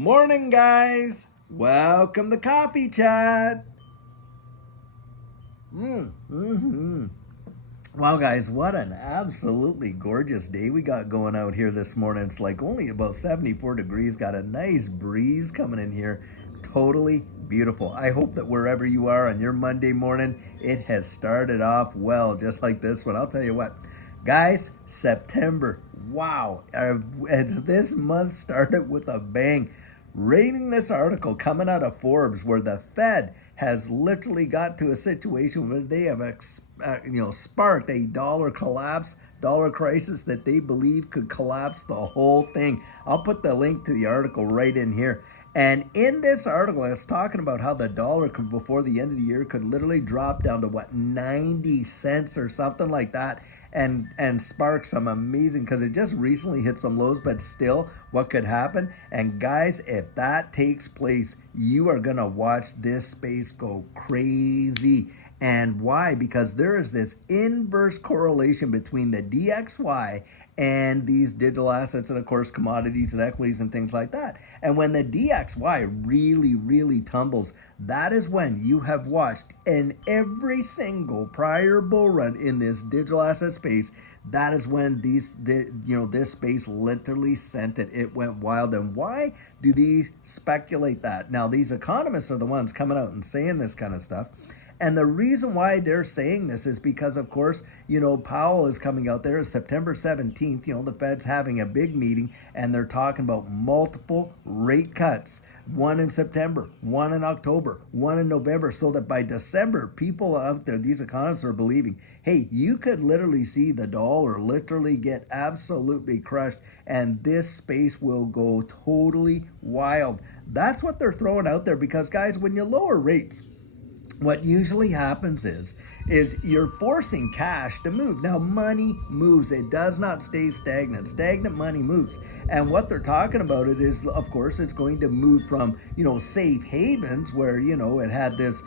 Morning, guys. Welcome to Coffee Chat. Mm-hmm. Wow, guys, what an absolutely gorgeous day we got going out here this morning. It's like only about 74 degrees. Got a nice breeze coming in here. Totally beautiful. I hope that wherever you are on your Monday morning, it has started off well, just like this one. I'll tell you what, guys, September. Wow, as this month started with a bang. Reading this article coming out of Forbes, where the Fed has literally got to a situation where they have sparked a dollar collapse, dollar crisis that they believe could collapse the whole thing. I'll put the link to the article right in here. And in this article, it's talking about how the dollar could, before the end of the year, could literally drop down to what, 90 cents or something like that, and spark some amazing, because it just recently hit some lows, but still, what could happen? And guys, if that takes place, you are gonna watch this space go crazy. And why? Because there is this inverse correlation between the DXY and these digital assets, and of course commodities and equities and things like that. And when the DXY really tumbles, that is when you have watched in every single prior bull run in this digital asset space. That is when this space literally sent it. It went wild. And why do these speculate that? Now, these economists are the ones coming out and saying this kind of stuff. And the reason why they're saying this is because, of course, Powell is coming out there September 17th. The Fed's having a big meeting, and they're talking about multiple rate cuts. One in September, one in October, one in November, so that by December, people out there, these economists are believing, hey, you could literally see the dollar literally get absolutely crushed, and this space will go totally wild. That's what they're throwing out there, because, guys, when you lower rates, what usually happens is you're forcing cash to move. Now, money moves. It does not stay stagnant. Stagnant money moves. And what they're talking about it is, of course, it's going to move from, safe havens where, it had this,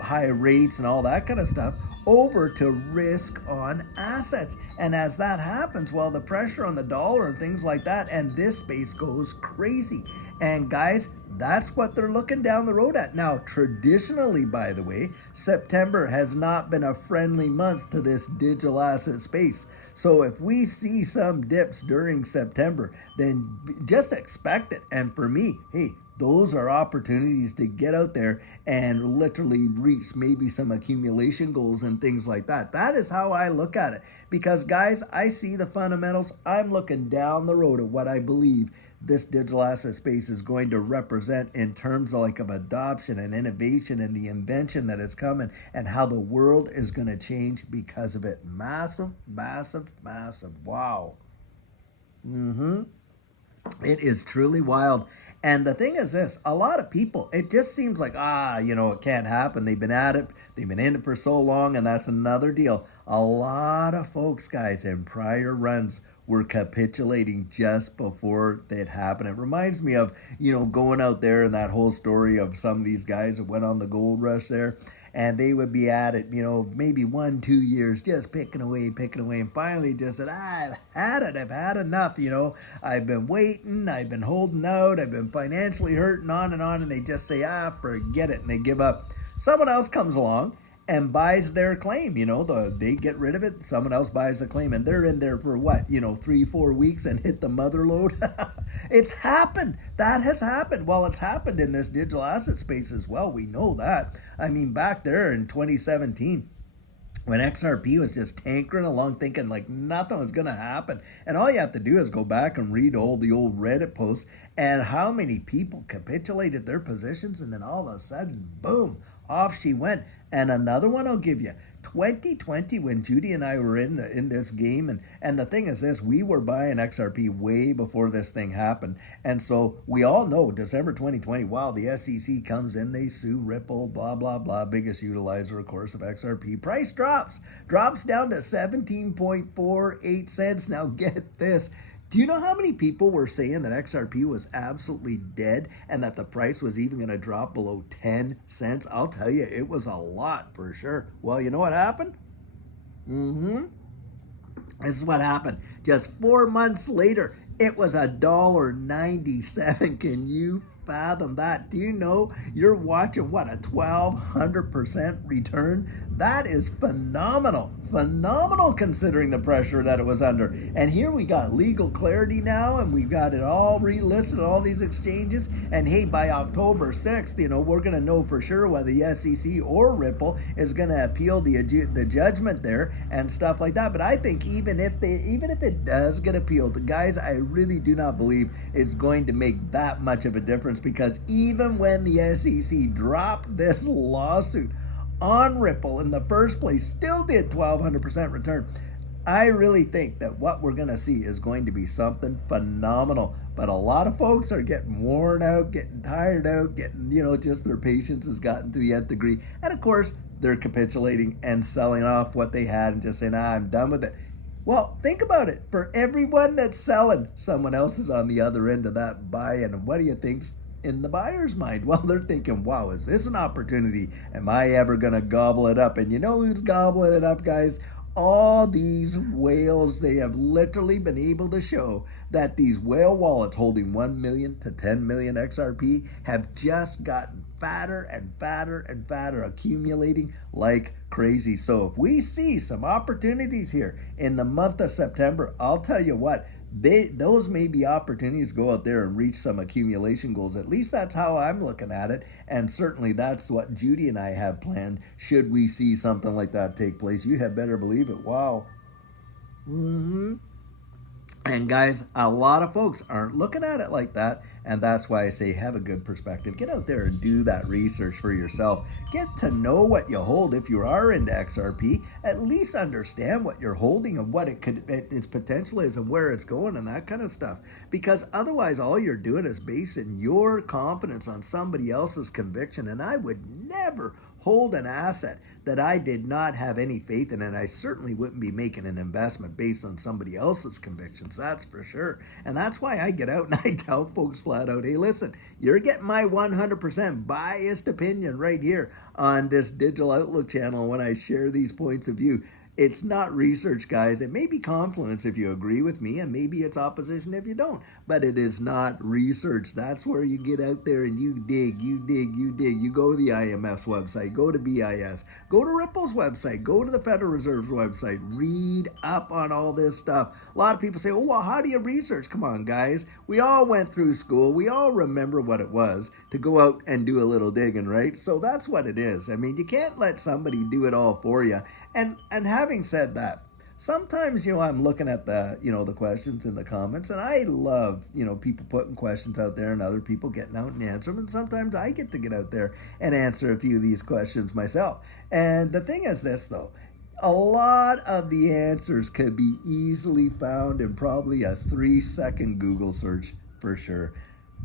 high rates and all that kind of stuff, over to risk on assets. And as that happens, well, the pressure on the dollar and things like that, and this space goes crazy. And guys, that's what they're looking down the road at. Now, traditionally, by the way, September has not been a friendly month to this digital asset space. So if we see some dips during September, then just expect it. And for me, hey, those are opportunities to get out there and literally reach maybe some accumulation goals and things like that. That is how I look at it. Because, guys, I see the fundamentals. I'm looking down the road at what I believe this digital asset space is going to represent in terms of adoption and innovation and the invention that is coming, and how the world is going to change because of it. Massive. Wow. It is truly wild. And the thing is this, a lot of people, it just seems like, it can't happen. They've been at it, they've been in it for so long, and that's another deal. A lot of folks, guys, in prior runs were capitulating just before it happened. It reminds me of, going out there and that whole story of some of these guys that went on the gold rush there. And they would be at it, maybe 1-2 years, just picking away, and finally just said, I've had it, I've had enough, I've been waiting, I've been holding out, I've been financially hurting, on, and they just say, forget it, and they give up. Someone else comes along and buys their claim, they get rid of it, someone else buys the claim, and they're in there for what, 3-4 weeks and hit the mother load. It's happened. That has happened. Well, it's happened in this digital asset space as well. We know that. I mean, back there in 2017, when XRP was just tankering along, thinking like nothing was going to happen. And all you have to do is go back and read all the old Reddit posts and how many people capitulated their positions, and then all of a sudden, boom, off she went. And another one I'll give you, 2020, when Judy and I were in this game, and the thing is this, we were buying XRP way before this thing happened. And so we all know December 2020, wow, the SEC comes in, they sue Ripple, blah, blah, blah, biggest utilizer, of course, of XRP. Price drops down to 17.48 cents. Now get this. Do you know how many people were saying that XRP was absolutely dead and that the price was even going to drop below 10 cents? I'll tell you, it was a lot for sure. Well, you know what happened? This is what happened. Just 4 months later, It was $1.97. Can you fathom that? Do you know you're watching what, a 1,200% return? That is phenomenal. Phenomenal considering the pressure that it was under. And here we got legal clarity now, and we've got it all relisted, all these exchanges. And hey, by October 6th, we're going to know for sure whether the SEC or Ripple is going to appeal the judgment there and stuff like that. But I think even if it does get appealed, guys, I really do not believe it's going to make that much of a difference, because even when the SEC dropped this lawsuit on Ripple in the first place, still did 1,200% return. I really think that what we're going to see is going to be something phenomenal. But a lot of folks are getting worn out, getting tired out, getting, just their patience has gotten to the nth degree. And of course, they're capitulating and selling off what they had and just saying, I'm done with it. Well, think about it. For everyone that's selling, someone else is on the other end of that buy-in. And what do you think's in the buyer's mind? Well, they're thinking, wow, is this an opportunity? Am I ever going to gobble it up? And you know who's gobbling it up, guys? All these whales. They have literally been able to show that these whale wallets holding 1 million to 10 million XRP have just gotten fatter and fatter and fatter, accumulating like crazy. So if we see some opportunities here in the month of September, I'll tell you what, those may be opportunities to go out there and reach some accumulation goals. At least that's how I'm looking at it. And certainly that's what Judy and I have planned should we see something like that take place. You had better believe it. Wow. And guys, a lot of folks aren't looking at it like that. And that's why I say have a good perspective. Get out there and do that research for yourself. Get to know what you hold. If you are into XRP, at least understand what you're holding and what its potential is and where it's going and that kind of stuff. Because otherwise, all you're doing is basing your confidence on somebody else's conviction. And I would never hold an asset that I did not have any faith in, and I certainly wouldn't be making an investment based on somebody else's convictions, that's for sure. And that's why I get out and I tell folks flat out, hey, listen, you're getting my 100% biased opinion right here on this Digital Outlook channel when I share these points of view. It's not research, guys. It may be confluence if you agree with me, and maybe it's opposition if you don't. But it is not research. That's where you get out there and you dig, you dig, you dig. You go to the IMF's website, go to BIS, go to Ripple's website, go to the Federal Reserve's website, read up on all this stuff. A lot of people say, oh, well, how do you research? Come on, guys. We all went through school. We all remember what it was to go out and do a little digging, right? So that's what it is. I mean, you can't let somebody do it all for you. And having said that, sometimes, I'm looking at the, the questions in the comments, and I love, people putting questions out there and other people getting out and answer them. And sometimes I get to get out there and answer a few of these questions myself. And the thing is this, though, a lot of the answers could be easily found in probably a 3-second Google search for sure.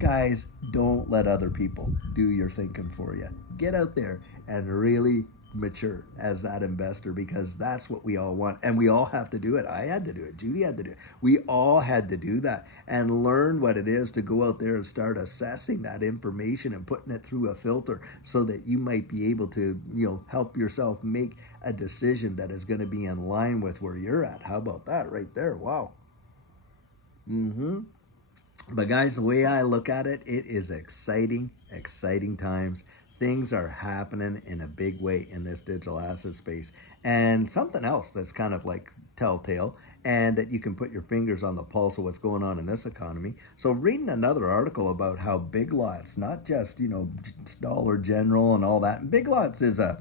Guys, don't let other people do your thinking for you. Get out there and really mature as that investor, because that's what we all want, and we all have to do it. I had to do it. Judy had to do it. We all had to do that and learn what it is to go out there and start assessing that information and putting it through a filter so that you might be able to, help yourself make a decision that is going to be in line with where you're at. How about that right there? Wow. But guys, the way I look at it, it is exciting times. Things are happening in a big way in this digital asset space. And something else that's kind of like telltale, and that you can put your fingers on the pulse of what's going on in this economy. So reading another article about how Big Lots, not just, Dollar General and all that. And Big Lots is a,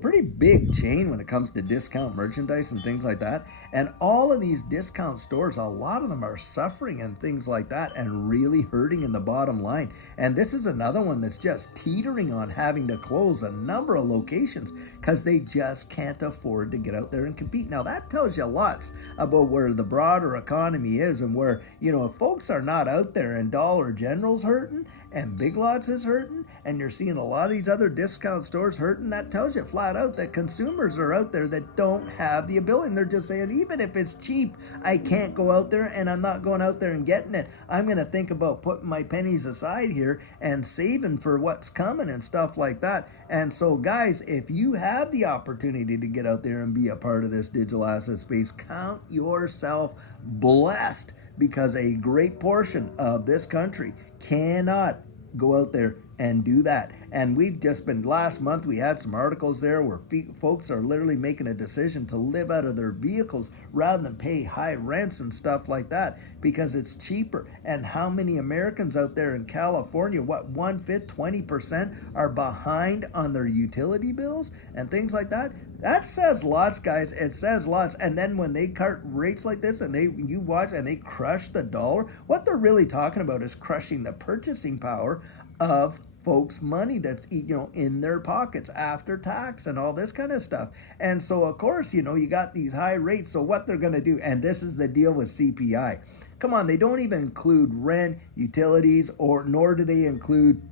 pretty big chain when it comes to discount merchandise and things like that. And all of these discount stores, a lot of them are suffering and things like that and really hurting in the bottom line. And this is another one that's just teetering on having to close a number of locations because they just can't afford to get out there and compete. Now that tells you lots about where the broader economy is, and where, if folks are not out there and Dollar General's hurting and Big Lots is hurting, and you're seeing a lot of these other discount stores hurting, that tells you flat out that consumers are out there that don't have the ability. And they're just saying, even if it's cheap, I can't go out there, and I'm not going out there and getting it. I'm going to think about putting my pennies aside here and saving for what's coming and stuff like that. And so, guys, if you have the opportunity to get out there and be a part of this digital asset space, count yourself blessed, because a great portion of this country cannot go out there and do that. And we've just been, last month we had some articles there where folks are literally making a decision to live out of their vehicles rather than pay high rents and stuff like that because it's cheaper. And how many Americans out there in California, what, 1/5, 20% are behind on their utility bills and things like that? That says lots, guys. It says lots. And then when they cut rates like this and you watch and they crush the dollar, what they're really talking about is crushing the purchasing power of folks' money that's, in their pockets after tax and all this kind of stuff. And so, of course, you got these high rates. So what they're going to do, and this is the deal with CPI. Come on, they don't even include rent, utilities, nor do they include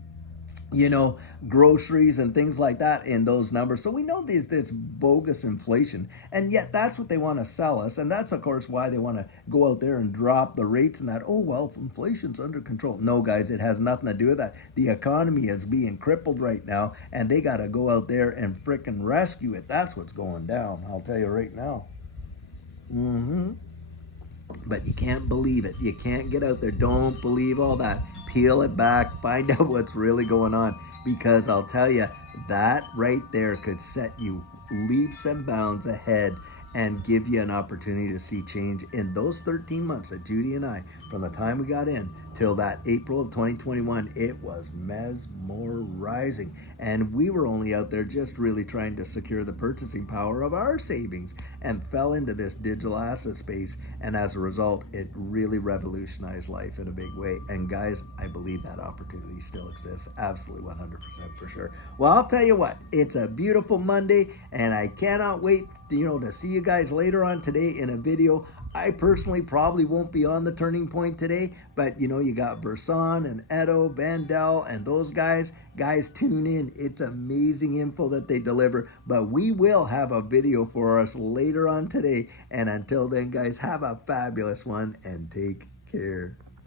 groceries and things like that in those numbers. So we know this bogus inflation, and yet that's what they want to sell us. And that's, of course, why they want to go out there and drop the rates and that, oh, well, inflation's under control. No, guys, it has nothing to do with that. The economy is being crippled right now, and they got to go out there and frickin' rescue it. That's what's going down, I'll tell you right now. But you can't believe it. You can't get out there. Don't believe all that. Peel it back. Find out what's really going on. Because I'll tell you, that right there could set you leaps and bounds ahead and give you an opportunity to see change in those 13 months that Judy and I, from the time we got in till that April of 2021, it was mesmerizing. And we were only out there just really trying to secure the purchasing power of our savings and fell into this digital asset space. And as a result, it really revolutionized life in a big way. And guys, I believe that opportunity still exists. Absolutely 100% for sure. Well, I'll tell you what, it's a beautiful Monday and I cannot wait to see you guys later on today in a video. I personally probably won't be on the Turning Point today, but you got Verson and Edo, Bandel, and those guys. Guys, tune in. It's amazing info that they deliver, but we will have a video for us later on today. And until then, guys, have a fabulous one and take care.